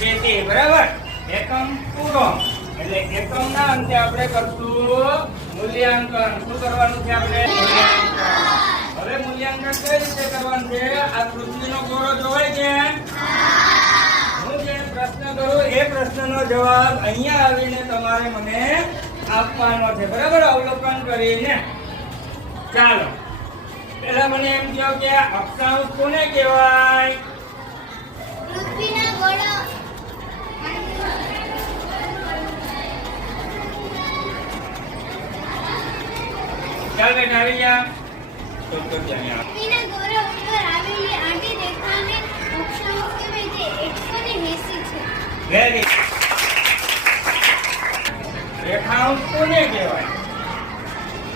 તેથી બરાબર એકમ પૂરો એટલે એકમના અંતે આપણે કરશું મૂલ્યાંકન. શું કરવાનું છે આપણે? હવે મૂલ્યાંકન કઈ રીતે કરવાનું છે? આ પૃથ્વીનો ગોળો જોવાય છે? હું જે પ્રશ્ન કરું એ પ્રશ્નનો જવાબ અહીંયા આવીને તમારે મને આપવાનો છે. બરાબર? અવલોકન કરીને. ચાલો પેલા મને એમ કહો કે અક્ષાંશ કોને કહેવાય? પૃથ્વીના ગોળો. ચાલ બેટા આવી જા. પૃથ્વીના ગોળા ઉપર આવેલી આડી રેખાને અક્ષાંશ કહેવાય છે. 180 છે. વેરી રેખાંશ કોને કહેવાય?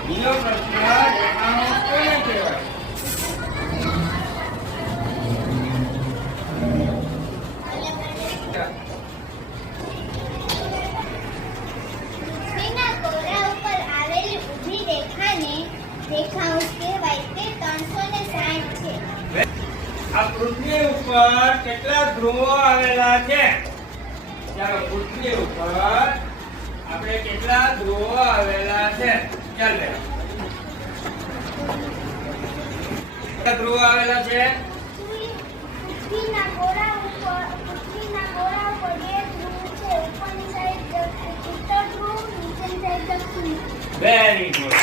બીજો પ્રશ્ન, રેખાંશ કોને કહેવાય? પૃથ્વીના ગોળા ઉપર આવેલી ઊભી રેખાને રેખાંશ કહેવાય. તે 360 છે. આ પૃથ્વી ઉપર કેટલા ધ્રુવો આવેલા છે? ચાલો પૃથ્વી ઉપર આપણે કેટલા ધ્રુવો આવેલા છે? ચાલ બે કેટલા ધ્રુવો આવેલા છે? પૃથ્વીના ગોળા ઉપર બે ધ્રુવ છે. ઉપરની સાઈડ ઉત્તર ધ્રુવ, નીચેની સાઈડ દક્ષિણ. Very good.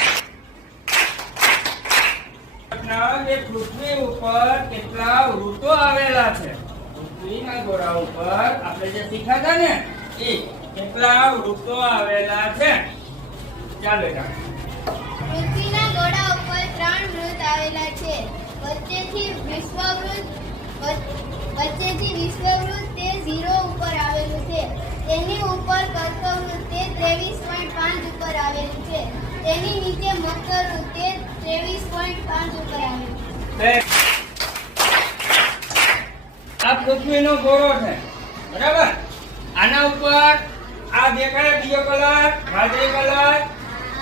જે પૃથ્વી ઉપર કેટલા વૃત્તો આવેલા છે? પૃથ્વીના ગોળા ઉપર આપણે જે શીખ્યા હતા ને એ કેટલા વૃત્તો આવેલા છે? ચાલ બેટા. પૃથ્વીના ગોળા ઉપર 3 વૃત્ત આવેલા છે. વચ્ચેથી વિશ્વવૃત્ત તે 0 ઉપર આવેલું છે. તેની ઉપર કર્કવૃત્ત તે 23.5 ઉપર આવેલું છે. તેની નીચે મકરવૃત્ત તે 23.5 ઉપર આવેલું છે. આ પૃથ્વીનો ગોળો છે બરાબર. આના ઉપર આ દેખાય બીજો કલર વાદળી કલર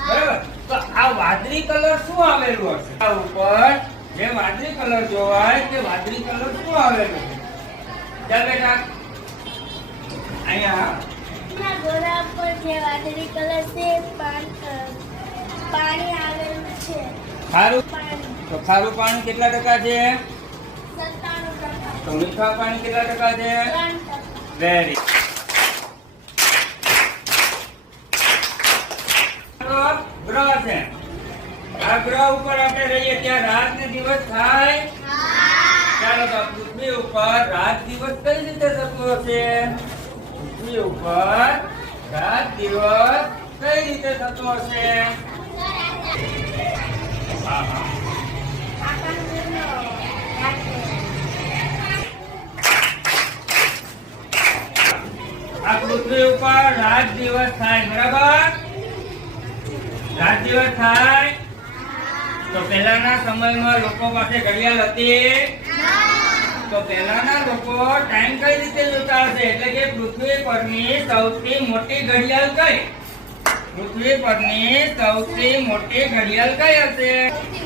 બરાબર. તો આ વાદળી કલર શું આવેલું હશે? આ ઉપર જે વાદળી કલર જોવાય તે વાદળી કલર શું આવેલું છે? ચાલ બેટા અહીંયા પૃથ્વીના ગોળા પર જે વાદળી કલર છે પાણી આવેલું છે. ખારું પાણી તો ખારું પાણી કેટલા ટકા છે? 97%. તો મીઠા પાણી કેટલા ટકા છે? 3%. વેરી ગ્રહ છે. આ ગ્રહ ઉપર આપણે રહીએ ત્યાં રાત ને દિવસ થાય? ચાલો તો પૃથ્વી ઉપર રાત દિવસ કઈ રીતે થતું હશે? પૃથ્વી ઉપર રાત દિવસ કઈ રીતે થતું હશે? હા હા આ પૃથ્વી ઉપર રાત દિવસ થાય બરાબર. રાત દિવસ થાય તો પહેલાના સમયમાં લોકો પાસે ઘડિયાળ હતી? તો પહેલાના લોકો ટાઈમ કઈ રીતે જોતા હશે? એટલે કે પૃથ્વી પરની સૌથી મોટી ઘડિયાળ કઈ? પૃથ્વી પરની સૌથી મોટી ઘડિયાળ કઈ હશે? સૌથી